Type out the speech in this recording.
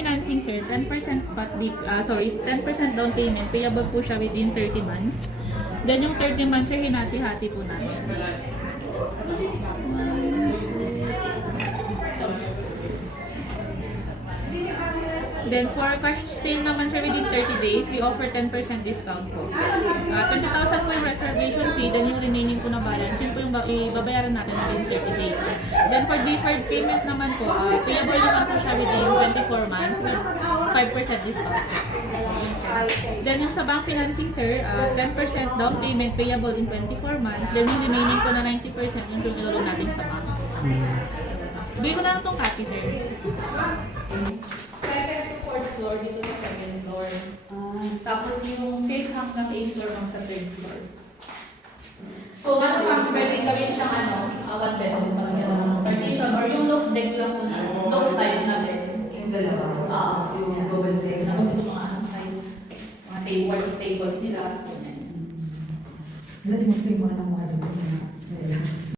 financing sir, 10% 10% down payment, payable po siya within 30 months. Then yung 30 months sir, hinati-hati po namin. Then for cash sale naman sir within 30 days, we offer 10% discount po. 20,000 po yung reservation fee, then yung remaining po na balance, yun po yung ibabayaran natin within 30 days. Then for deferred payment naman po, payable naman po siya within 24 months with 5% discount. Then yung sa bank financing sir, 10% down payment payable in 24 months, then yung remaining po na 90% yung tulong natin sa bank. Bigay ko na lang itong copy sir. Floor dito sa 2nd floor. Tapos yung safe hanggang 8th floor lang sa 3rd floor. So ano pa, pwedeng gawin siyang one bedroom, parang gano'n, partition, or yung loft deck lang muna, loft type na bed. Yung dalawa? Yung double deck. Tapos ito mga side, mga tables nila. Dali mo sa yung mga ng